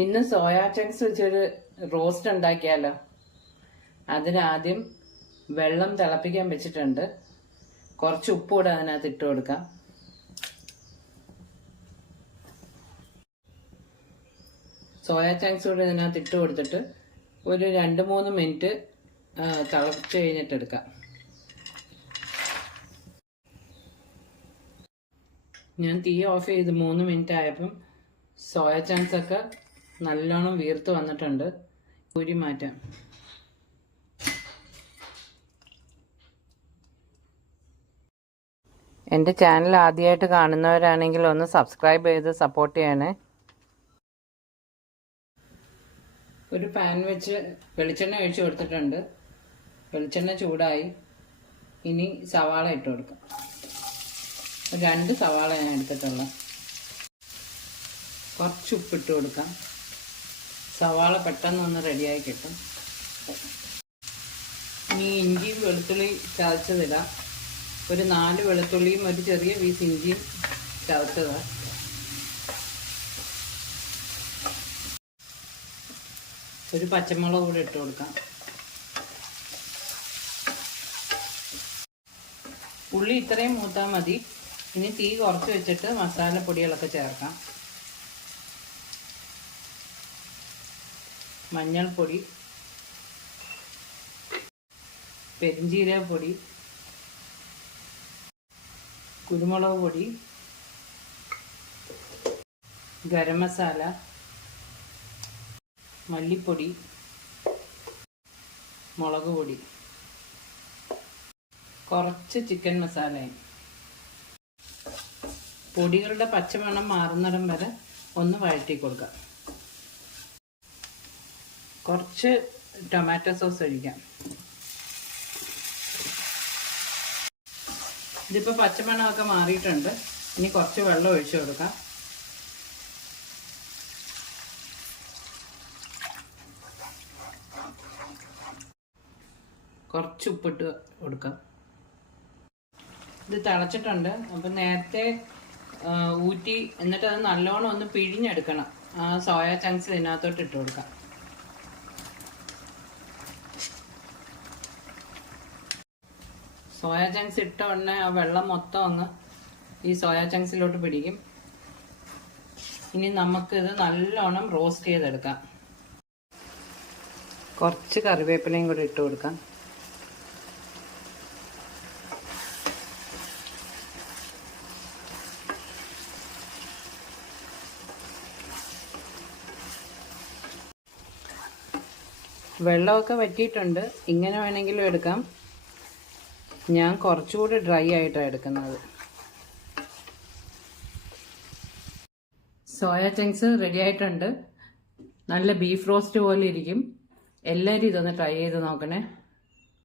ഇന്ന് soya chunks വെച്ചൊരു roast ഉണ്ടാക്കിയാലോ? അതിനാദ്യം വെള്ളം തിളപ്പിക്കാൻ വെച്ചിട്ടുണ്ട്. കുറച്ച് ഉപ്പ് കൂടെ അതിനകത്ത് ഇട്ട് കൊടുക്കാം. സോയാ ചങ്ക്സ് കൂടെ ഇതിനകത്ത് ഇട്ട് കൊടുത്തിട്ട് ഒരു രണ്ട് മൂന്ന് മിനിറ്റ് തിളച്ച് കഴിഞ്ഞിട്ട് എടുക്കാം. ഞാൻ തീ ഓഫ് ചെയ്ത് മൂന്ന് മിനിറ്റ് ആയപ്പം സോയ ചങ്ക്സ് ഒക്കെ നല്ലോണം വീർത്ത് വന്നിട്ടുണ്ട്. കുരി മാറ്റാം. എന്റെ ചാനൽ ആദ്യമായിട്ട് കാണുന്നവരാണെങ്കിൽ ഒന്ന് സബ്സ്ക്രൈബ് ചെയ്ത് സപ്പോർട്ട് ചെയ്യണേ. ഒരു പാൻ വെച്ച് വെളിച്ചെണ്ണ ഒഴിച്ചു കൊടുത്തിട്ടുണ്ട്. വെളിച്ചെണ്ണ ചൂടായി. ഇനി സവാള ഇട്ട് കൊടുക്കാം. രണ്ട് സവാള ഞാൻ എടുത്തിട്ടുള്ള കുറച്ച് ഉപ്പിട്ട് കൊടുക്കാം. സവാള പെട്ടെന്ന് ഒന്ന് റെഡിയായി കിട്ടും. ഇനി ഇഞ്ചി വെളുത്തുള്ളി ചതച്ചതിടാം. ഒരു നാല് വെളുത്തുള്ളിയും ഒരു ചെറിയ പീസ് ഇഞ്ചിയും ചതച്ചതാ. ഒരു പച്ചമുളക് കൂടെ ഇട്ട് കൊടുക്കാം. ഉള്ളി ഇത്രയും മൂത്താൽ മതി. ഇനി തീ കുറച്ച് വെച്ചിട്ട് മസാലപ്പൊടികളൊക്കെ ചേർക്കാം. മഞ്ഞൾപ്പൊടി പെരിഞ്ജീരകപ്പൊടി കുരുമുളക് പൊടി ഗരം മസാല മല്ലിപ്പൊടി മുളക് പൊടി. കുറച്ച് ചിക്കൻ മസാലയും. പൊടികളുടെ പച്ചമണം മാറുന്നിടം വരെ ഒന്ന് വഴറ്റി കൊടുക്കാം കുറച്ച് ടൊമാറ്റോ സോസ് ഒഴിക്കാം. ഇതിപ്പോൾ പച്ചമണമൊക്കെ മാറിയിട്ടുണ്ട്. ഇനി കുറച്ച് വെള്ളം ഒഴിച്ചു കൊടുക്കാം. കുറച്ച് ഉപ്പിട്ട് കൊടുക്കാം. ഇത് തിളച്ചിട്ടുണ്ട്. അപ്പം നേരത്തെ ഊറ്റി എന്നിട്ട് അത് നല്ലോണം ഒന്ന് പിഴിഞ്ഞെടുക്കണം. ആ സോയാ ചങ്ക്സ് ഇതിനകത്തോട്ട് ഇട്ട് കൊടുക്കാം. സോയ ചങ്ക്സ് ഇട്ട ഉടനെ ആ വെള്ളം മൊത്തം ഒന്ന് ഈ സോയ ചങ്ക്സിലോട്ട് പിടിക്കും. ഇനി നമുക്കിത് നല്ലോണം റോസ്റ്റ് ചെയ്തെടുക്കാം. കുറച്ച് കറിവേപ്പിലയും കൂടി ഇട്ട് കൊടുക്കാം. വെള്ളമൊക്കെ വറ്റിയിട്ടുണ്ട്. ഇങ്ങനെ വേണമെങ്കിലും എടുക്കാം. ഞാൻ കുറച്ചുകൂടി ഡ്രൈ ആയിട്ടാണ് എടുക്കുന്നത്. സോയ ചങ്ക്സ് റെഡി ആയിട്ടുണ്ട്. നല്ല ബീഫ് റോസ്റ്റ് പോലെ ഇരിക്കും. എല്ലാവരും ഇതൊന്ന് ട്രൈ ചെയ്ത് നോക്കണേ.